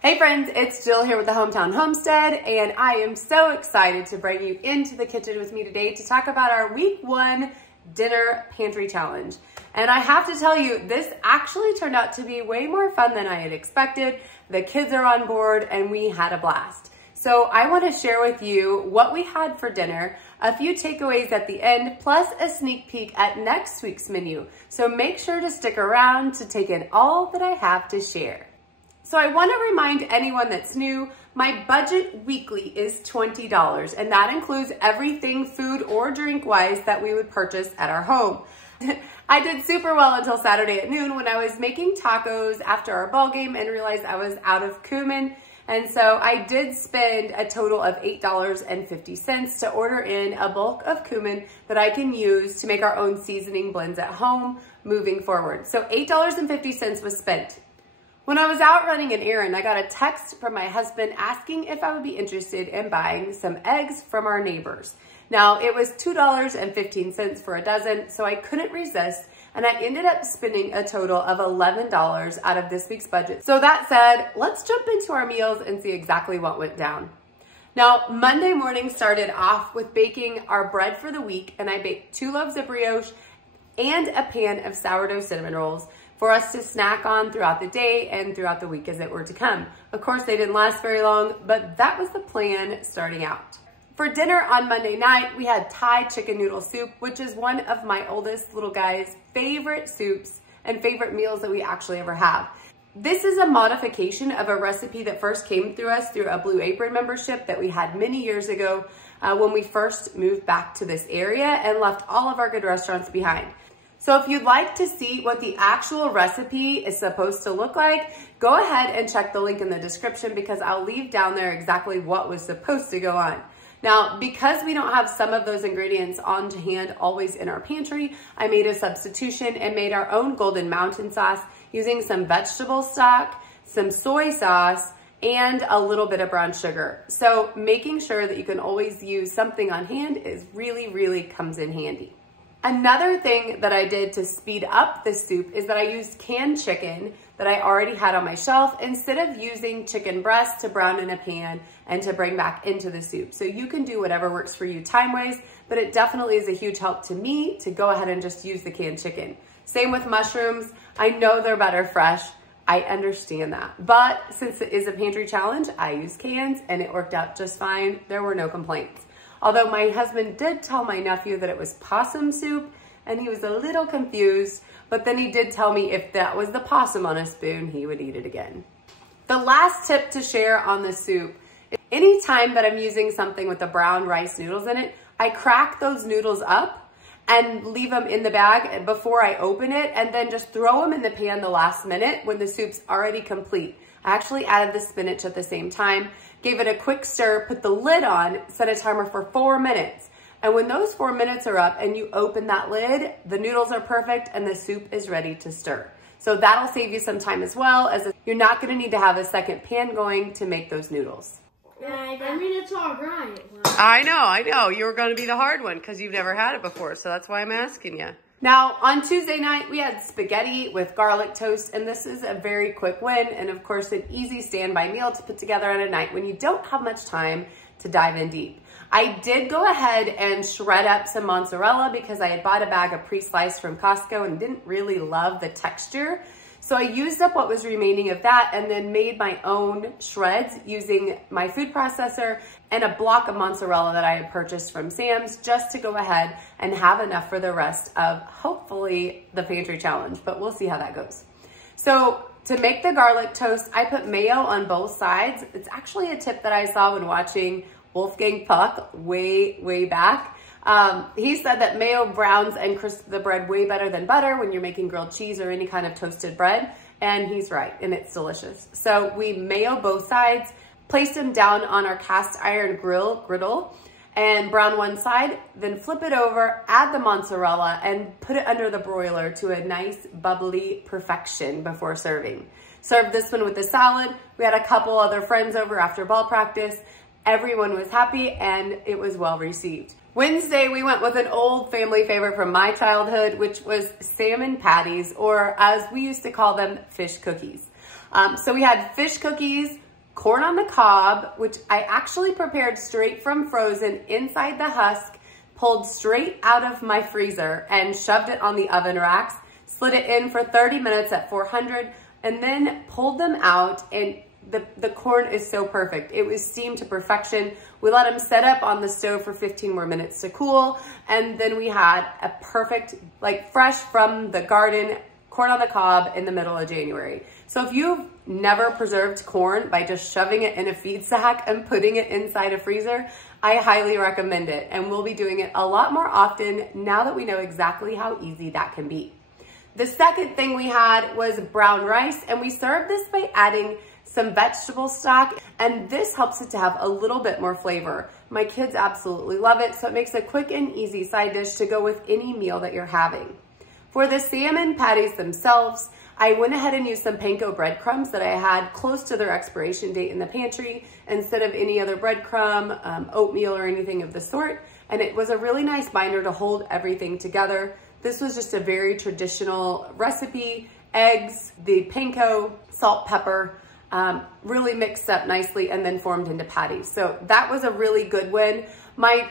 Hey friends, it's Jill here with the Hometown Homestead, and I am so excited to bring you into the kitchen with me today to talk about our week 1 dinner pantry challenge. And I have to tell you, this actually turned out to be way more fun than I had expected. The kids are on board and we had a blast. So I want to share with you what we had for dinner, a few takeaways at the end, plus a sneak peek at next week's menu. So make sure to stick around to take in all that I have to share. So I want to remind anyone that's new, my budget weekly is $20, and that includes everything food or drink wise that we would purchase at our home. I did super well until Saturday at noon when I was making tacos after our ball game and realized I was out of cumin. And so I did spend a total of $8.50 to order in a bulk of cumin that I can use to make our own seasoning blends at home moving forward. So $8.50 was spent. When I was out running an errand, I got a text from my husband asking if I would be interested in buying some eggs from our neighbors. Now, it was $2.15 for a dozen, so I couldn't resist, and I ended up spending a total of $11 out of this week's budget. So that said, let's jump into our meals and see exactly what went down. Now, Monday morning started off with baking our bread for the week, and I baked 2 loaves of brioche and a pan of sourdough cinnamon rolls for us to snack on throughout the day and throughout the week as it were to come. Of course, they didn't last very long, but that was the plan starting out. For dinner on Monday night, we had Thai chicken noodle soup, which is one of my oldest little guy's favorite soups and favorite meals that we actually ever have. This is a modification of a recipe that first came through us through a Blue Apron membership that we had many years ago when we first moved back to this area and left all of our good restaurants behind. So if you'd like to see what the actual recipe is supposed to look like, go ahead and check the link in the description because I'll leave down there exactly what was supposed to go on. Now, because we don't have some of those ingredients on hand always in our pantry, I made a substitution and made our own Golden Mountain sauce using some vegetable stock, some soy sauce, and a little bit of brown sugar. So making sure that you can always use something on hand is really comes in handy. Another thing that I did to speed up the soup is that I used canned chicken that I already had on my shelf instead of using chicken breast to brown in a pan and to bring back into the soup. So you can do whatever works for you time-wise, but it definitely is a huge help to me to go ahead and just use the canned chicken. Same with mushrooms. I know they're better fresh. I understand that. But since it is a pantry challenge, I used cans and it worked out just fine. There were no complaints. Although my husband did tell my nephew that it was possum soup and he was a little confused, but then he did tell me if that was the possum on a spoon, he would eat it again. The last tip to share on the soup is anytime that I'm using something with the brown rice noodles in it, I crack those noodles up and leave them in the bag before I open it and then just throw them in the pan the last minute when the soup's already complete. I actually added the spinach at the same time, gave it a quick stir, put the lid on, set a timer for 4 minutes. And when those 4 minutes are up and you open that lid, the noodles are perfect and the soup is ready to stir. So that'll save you some time as well, as you're not gonna need to have a second pan going to make those noodles. I mean, it's all right. I know. You were gonna be the hard one because you've never had it before, so that's why I'm asking you. Now, on Tuesday night, we had spaghetti with garlic toast, and this is a very quick win, and of course, an easy standby meal to put together on a night when you don't have much time to dive in deep. I did go ahead and shred up some mozzarella because I had bought a bag of pre-sliced from Costco and didn't really love the texture. So I used up what was remaining of that and then made my own shreds using my food processor and a block of mozzarella that I had purchased from Sam's just to go ahead and have enough for the rest of hopefully the pantry challenge, but we'll see how that goes. So to make the garlic toast, I put mayo on both sides. It's actually a tip that I saw when watching Wolfgang Puck way back. He said that mayo browns and crisps the bread way better than butter when you're making grilled cheese or any kind of toasted bread. And he's right, and it's delicious. So we mayo both sides, place them down on our cast iron griddle, and brown one side, then flip it over, add the mozzarella, and put it under the broiler to a nice bubbly perfection before serving. Served this one with the salad. We had a couple other friends over after ball practice. Everyone was happy and it was well received. Wednesday, we went with an old family favorite from my childhood, which was salmon patties, or as we used to call them, fish cookies. So we had fish cookies corn on the cob, which I actually prepared straight from frozen inside the husk, pulled straight out of my freezer and shoved it on the oven racks, slid it in for 30 minutes at 400, and then pulled them out, and the corn is so perfect. It was steamed to perfection. We let them set up on the stove for 15 more minutes to cool, and then we had a perfect, like fresh from the garden, corn on the cob in the middle of January. So if you've never preserved corn by just shoving it in a feed sack and putting it inside a freezer, I highly recommend it. And we'll be doing it a lot more often now that we know exactly how easy that can be. The second thing we had was brown rice, and we served this by adding some vegetable stock, and this helps it to have a little bit more flavor. My kids absolutely love it, so it makes a quick and easy side dish to go with any meal that you're having. For the salmon patties themselves, I went ahead and used some panko breadcrumbs that I had close to their expiration date in the pantry instead of any other breadcrumb, oatmeal, or anything of the sort. And it was a really nice binder to hold everything together. This was just a very traditional recipe. Eggs, the panko, salt, pepper, really mixed up nicely and then formed into patties. So that was a really good win. My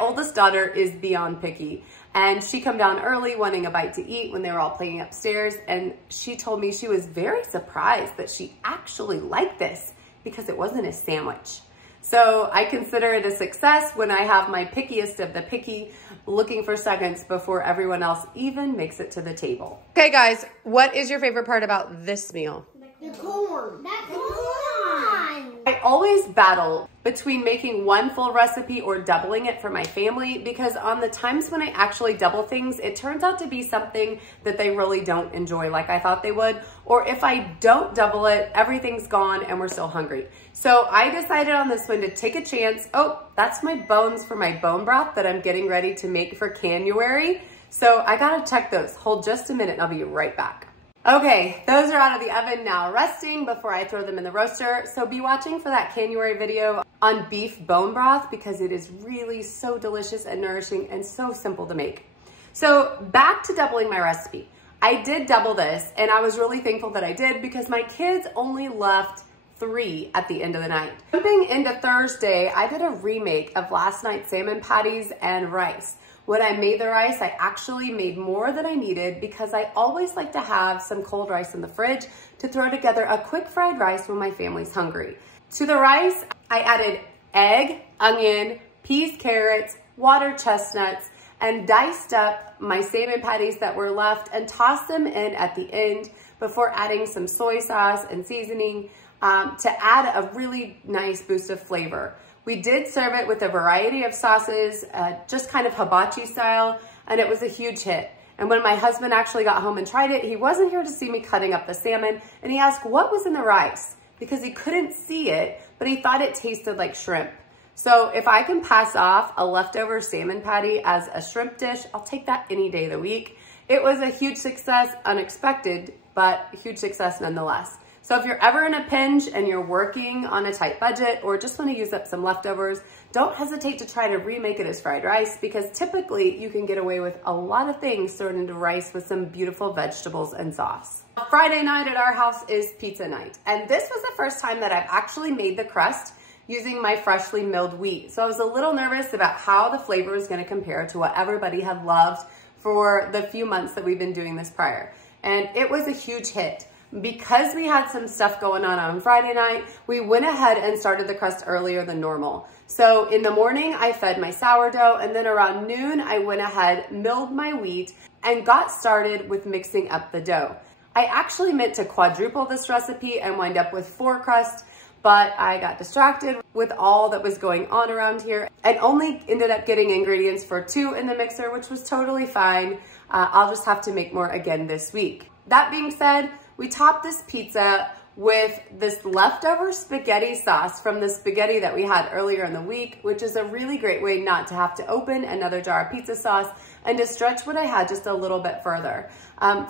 oldest daughter is beyond picky, and she come down early wanting a bite to eat when they were all playing upstairs, and she told me she was very surprised that she actually liked this because it wasn't a sandwich. So I consider it a success when I have my pickiest of the picky looking for seconds before everyone else even makes it to the table. Okay guys, what is your favorite part about this meal? The corn. That's corn. I always battle between making one full recipe or doubling it for my family, because on the times when I actually double things, it turns out to be something that they really don't enjoy like I thought they would. Or if I don't double it, everything's gone and we're still hungry. So I decided on this one to take a chance. Oh, that's my bones for my bone broth that I'm getting ready to make for January. So I gotta check those. Hold just a minute and I'll be right back. Okay, those are out of the oven now resting before I throw them in the roaster. So be watching for that January video on beef bone broth because it is really so delicious and nourishing and so simple to make. So back to doubling my recipe. I did double this and I was really thankful that I did because my kids only left 3 at the end of the night. Jumping into Thursday, I did a remake of last night's salmon patties and rice. When I made the rice, I actually made more than I needed because I always like to have some cold rice in the fridge to throw together a quick fried rice when my family's hungry. To the rice, I added egg, onion, peas, carrots, water chestnuts, and diced up my salmon patties that were left and tossed them in at the end before adding some soy sauce and seasoning to add a really nice boost of flavor. We did serve it with a variety of sauces, just kind of hibachi style, and it was a huge hit. And when my husband actually got home and tried it, he wasn't here to see me cutting up the salmon, and he asked what was in the rice because he couldn't see it, but he thought it tasted like shrimp. So if I can pass off a leftover salmon patty as a shrimp dish, I'll take that any day of the week. It was a huge success, unexpected, but a huge success nonetheless. So if you're ever in a pinch and you're working on a tight budget or just want to use up some leftovers, don't hesitate to try to remake it as fried rice because typically you can get away with a lot of things thrown into rice with some beautiful vegetables and sauce. Friday night at our house is pizza night, and this was the first time that I've actually made the crust using my freshly milled wheat. So I was a little nervous about how the flavor was going to compare to what everybody had loved for the few months that we've been doing this prior. And it was a huge hit. Because we had some stuff going on Friday night, we went ahead and started the crust earlier than normal. So in the morning, I fed my sourdough, and then around noon, I went ahead, milled my wheat, and got started with mixing up the dough. I actually meant to quadruple this recipe and wind up with 4 crusts, but I got distracted with all that was going on around here and only ended up getting ingredients for 2 in the mixer, which was totally fine. I'll just have to make more again this week. That being said, we topped this pizza with this leftover spaghetti sauce from the spaghetti that we had earlier in the week, which is a really great way not to have to open another jar of pizza sauce and to stretch what I had just a little bit further.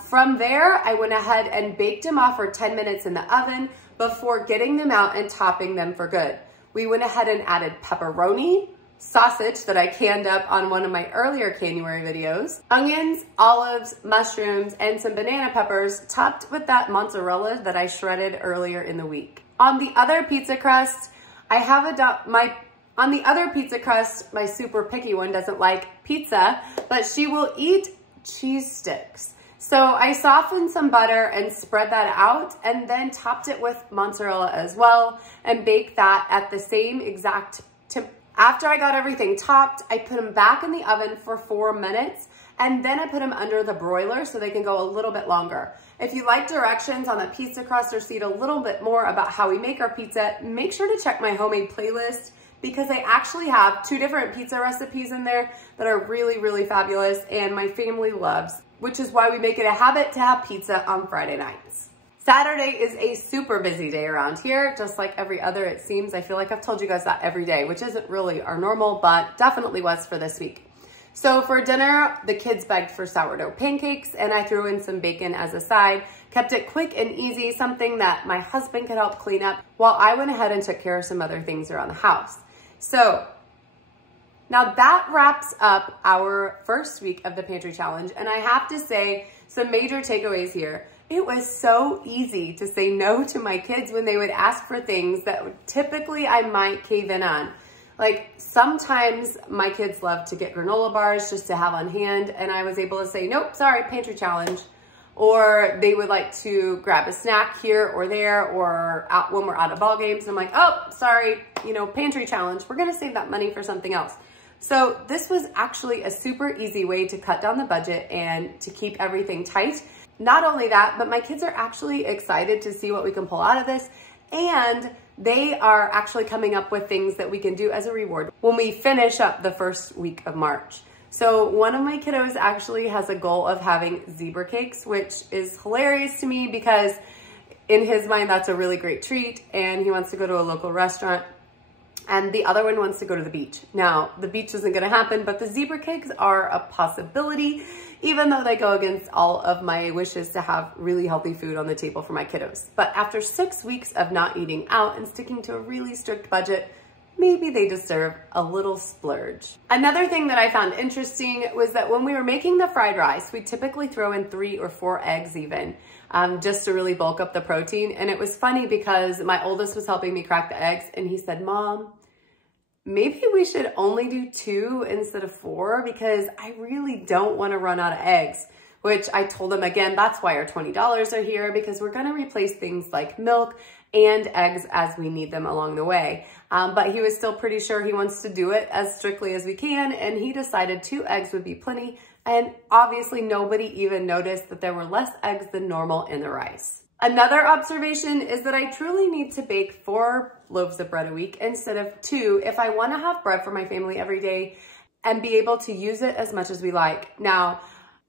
From there, I went ahead and baked them off for 10 minutes in the oven before getting them out and topping them for good. We went ahead and added pepperoni, sausage that I canned up on one of my earlier January videos, onions, olives, mushrooms, and some banana peppers topped with that mozzarella that I shredded earlier in the week. On the other pizza crust, on the other pizza crust, my super picky one doesn't like pizza, but she will eat cheese sticks. So I softened some butter and spread that out and then topped it with mozzarella as well and baked that at the same exact temp. After I got everything topped, I put them back in the oven for 4 minutes and then I put them under the broiler so they can go a little bit longer. If you like directions on the pizza crust or see a little bit more about how we make our pizza, make sure to check my homemade playlist because I actually have 2 different pizza recipes in there that are really, really fabulous and my family loves, which is why we make it a habit to have pizza on Friday nights. Saturday is a super busy day around here, just like every other, it seems. I feel like I've told you guys that every day, which isn't really our normal, but definitely was for this week. So for dinner, the kids begged for sourdough pancakes and I threw in some bacon as a side, kept it quick and easy, something that my husband could help clean up while I went ahead and took care of some other things around the house. So now that wraps up our first week of the Pantry Challenge. And I have to say some major takeaways here. It was so easy to say no to my kids when they would ask for things that typically I might cave in on. Like sometimes my kids love to get granola bars just to have on hand. And I was able to say, nope, sorry, Pantry Challenge. Or they would like to grab a snack here or there or out when we're out of ball games. And I'm like, oh, sorry, Pantry Challenge. We're gonna save that money for something else. So this was actually a super easy way to cut down the budget and to keep everything tight. Not only that, but my kids are actually excited to see what we can pull out of this. And they are actually coming up with things that we can do as a reward when we finish up the first week of March. So one of my kiddos actually has a goal of having zebra cakes, which is hilarious to me because in his mind, that's a really great treat. And he wants to go to a local restaurant. And the other one wants to go to the beach. Now, the beach isn't gonna happen, but the zebra cakes are a possibility, even though they go against all of my wishes to have really healthy food on the table for my kiddos. But after 6 weeks of not eating out and sticking to a really strict budget, maybe they deserve a little splurge. Another thing that I found interesting was that when we were making the fried rice, we typically throw in 3 or 4 eggs even, just to really bulk up the protein. And it was funny because my oldest was helping me crack the eggs and he said, Mom, maybe we should only do 2 instead of 4 because I really don't want to run out of eggs, which I told him again, that's why our $20 are here because we're going to replace things like milk and eggs as we need them along the way. But he was still pretty sure he wants to do it as strictly as we can. And he decided 2 eggs would be plenty. And obviously nobody even noticed that there were less eggs than normal in the rice. Another observation is that I truly need to bake 4 loaves of bread a week instead of 2 if I want to have bread for my family every day and be able to use it as much as we like. Now,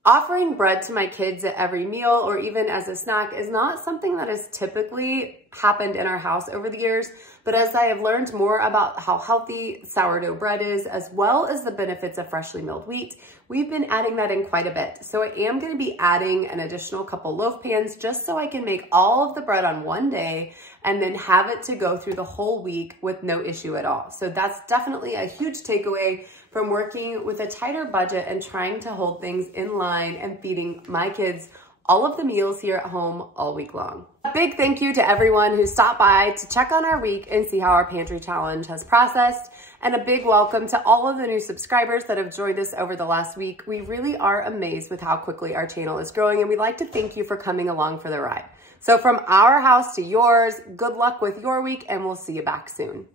offering bread to my kids at every meal or even as a snack is not something that has typically happened in our house over the years, but as I have learned more about how healthy sourdough bread is, as well as the benefits of freshly milled wheat, we've been adding that in quite a bit. So I am going to be adding an additional couple loaf pans just so I can make all of the bread on one day and then have it to go through the whole week with no issue at all. So that's definitely a huge takeaway from working with a tighter budget and trying to hold things in line and feeding my kids all of the meals here at home all week long. A big thank you to everyone who stopped by to check on our week and see how our Pantry Challenge has processed. And a big welcome to all of the new subscribers that have joined us over the last week. We really are amazed with how quickly our channel is growing, and we'd like to thank you for coming along for the ride. So from our house to yours, good luck with your week, and we'll see you back soon.